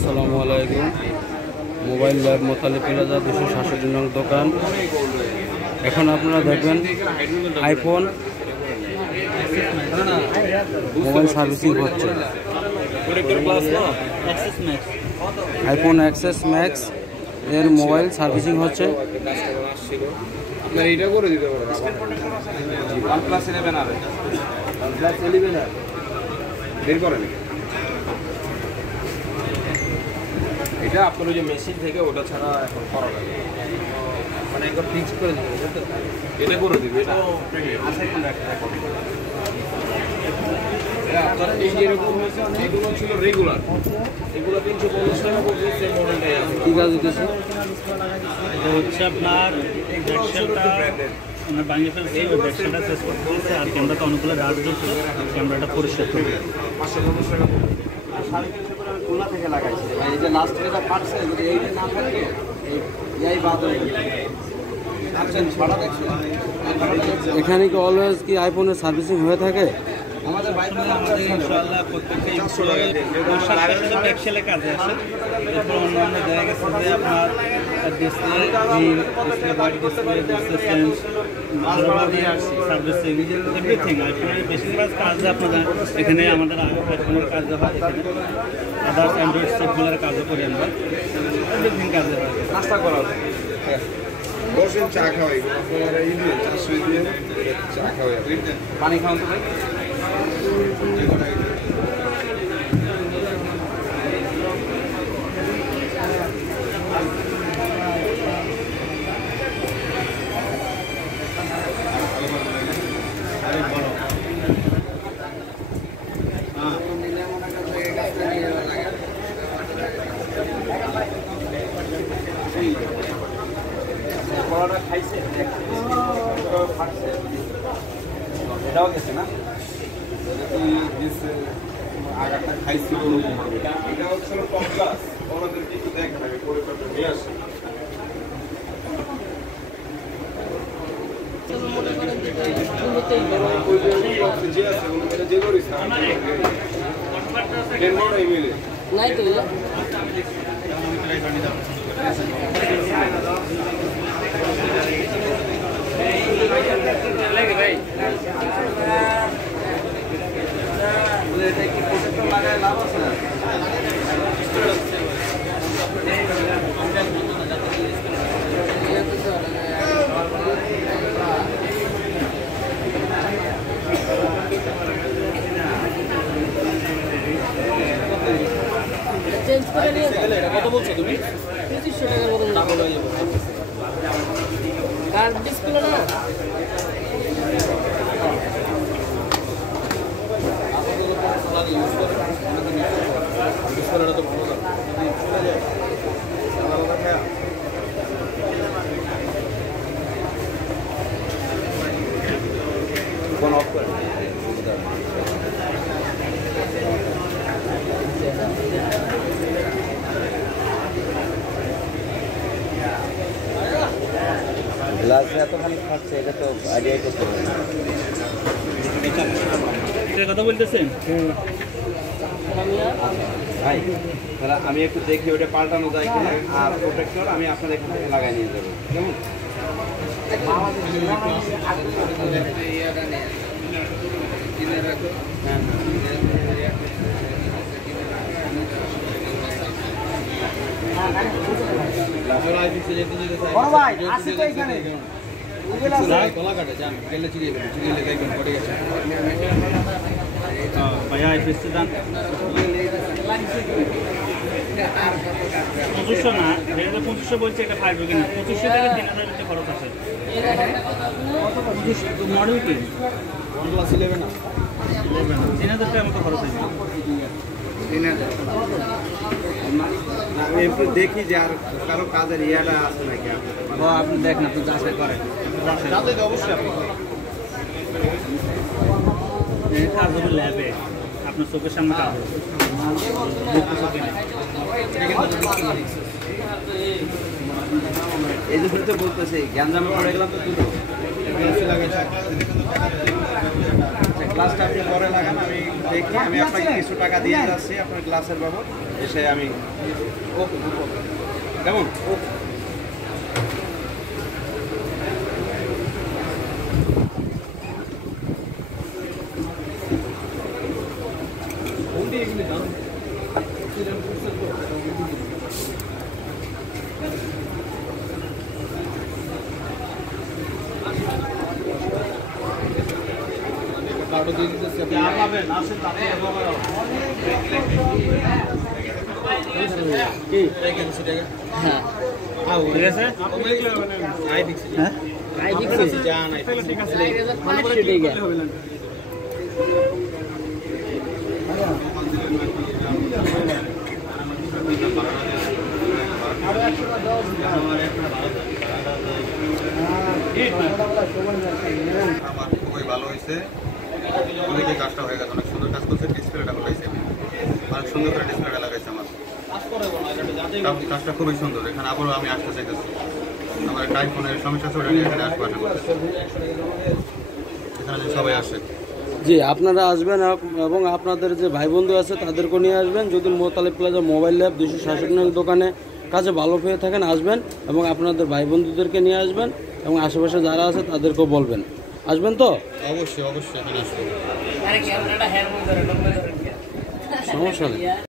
আসসালামু আলাইকুম। Mobile lab মোতালে plaza 267 নং দোকান। এখন আপনারা দেখবেন আইফোন মোবাইল সার্ভিসিং হচ্ছে। আইফোন এক্সএস ম্যাক্স এর মোবাইল সার্ভিসিং হচ্ছে। এটা করে দিতে পারেন OnePlus 11 আর OnePlus 11 আর বের করেন এটা আপনার ওই যে মেশিন থেকে ওটা ছাড়া এখন করা লাগে মানে একবার ফিক্স করে দিবেন এটা করে দিবে এটা আছে কোন একটা আপনার এই যে এরকম হয়েছে এগুলো ছিল রেগুলার এগুলো 350 টাকা পড়ছে এই মডেলটাই আছে কি কাজ হচ্ছে? এটা হচ্ছে আপনার ব্যাকশেলটা আপনার ভাঙিয়ে ফেলছে, ওই ব্যাকশেলটা শেষ করতে হচ্ছে আর ক্যামেরাটা অনেকগুলো রাজ ঢুকছে, ক্যামেরাটা পরিষ্কার করবে। 550 টাকা আর 350 করে আমি খোলা থেকে লাগাইছি ভাই। এই যে লাস্ট যেটা ফাটছে যদি এইটা না থাকে এই বাদ হয়ে যাবে। আচ্ছা ছড়া দেখছেন এখানে কি অলওয়েজ কি আইফোনের সার্ভিসিং হয়ে থাকে? আমাদের বাইক আমাদের ইনশাআল্লাহ প্রত্যেকটা ব্যাকশেলের কাজে আসে। এরপর অন্যান্য দেখা গেছে যে আপনার display reel, display white display, display change, servicing, everything. আইফোনের বেশিরভাগ কাজ আপনাদের এখানে আমাদের আইফোনের কাজে হয়, এখানে আদার্স অ্যান্ড্রয়েড সেটগুলোর কাজও করি আমরা, এভরিথিং কাজে হয়। নাস্তা করা বসেন চা খাওয়াই আপনারা এই দিয়ে 400 দিয়ে চা খাওয়াই পানি খাওয়ান তো ভাই পড়াটা খাইছে ফাটছে এটাও গেছে না আগারটা খাইছে এটা হচ্ছে টপ ক্লাস ওনাদেরকে একটু দেখেন আমি পরিকল্পনা নিয়ে আসি যে আছে ওনাদের যে করিস নাই তো এটা কি প্রোটেক্টর লাগায় লাভ আছে না চেঞ্জ করে নিয়ে কত বলছো তুমি 2500 টাকার মতো দাম হয়ে যাবে। কার ডিসপ্লে না ডিসপ্লেটা তো ভালো না ফোন অফ করে গ্লাস এতখানি খাচ্ছে এটা তো আইডিয়া করতে হবে এটা কথা বলতেছেন ভাই তাহলে আমি একটু দেখি ওটা পাল্টানো যায় কিনা আর প্রোটেক্টর আমি আপনার এখান থেকে লাগাই নিয়ে যাবো কেমন ভাইয়া আইপিএসসি দাম 2500 না, যেটা 2500 বলছে এটা পারবে কিনা 2500 থেকে 3000 টাকা খরচ আছে। মডেল কি OnePlus 11 না 3000 টাকা মতো খরচ আছে। 3000 আমি একটু দেখি যে আর কারো কাজের ইয়াটা আছে নাকি আপনি দেখেন, আপনি যাচাই করেন, যাচাই তো অবশ্যই আপনি কাজ হবে ল্যাবে, আপনার চোখের সামনে কাজ হবে। এই যে তো বলতেছি গ্যাঞ্জামে পড়ে গেলাম তো দুটো গ্লাসটা আপনি পরে লাগান, আমি দেখি, আমি আপনাকে কিছু টাকা দিয়ে যাচ্ছি আপনার গ্লাসের বাবদ, এসে আমি কেমন ঠিক আছে? আমার খুবই ভালো হয়েছে, খুবই যে কাজটা হয়ে গেছে, অনেক সুন্দর কাজ করছে। ডিসপ্লেটা লাগাইছে, অনেক সুন্দর করে ডিসপ্লেটা লাগাইছে আমার কাজটা খুবই সুন্দর। এখানে আবারও আমি আসতে চাইতেছি, আমার একটা আইফোনের সমস্যা আছে, ওটা নিয়ে এখানে আসবো আশা করতেছি। এখানে যদি সবাই আসে, জি আপনারা আসবেন এবং আপনাদের যে ভাই বন্ধু আছে তাদেরকে নিয়ে আসবেন। যদি মোতালেব প্লাজা মোবাইল ল্যাব 266 নং দোকানে কাজে ভালো পেয়ে থাকেন আসবেন এবং আপনাদের ভাই বন্ধুদেরকে নিয়ে আসবেন এবং আশেপাশে যারা আছে তাদেরকেও বলবেন। আসবেন তো? অবশ্যই অবশ্যই এখানে আসবো। সমস্যা নেই।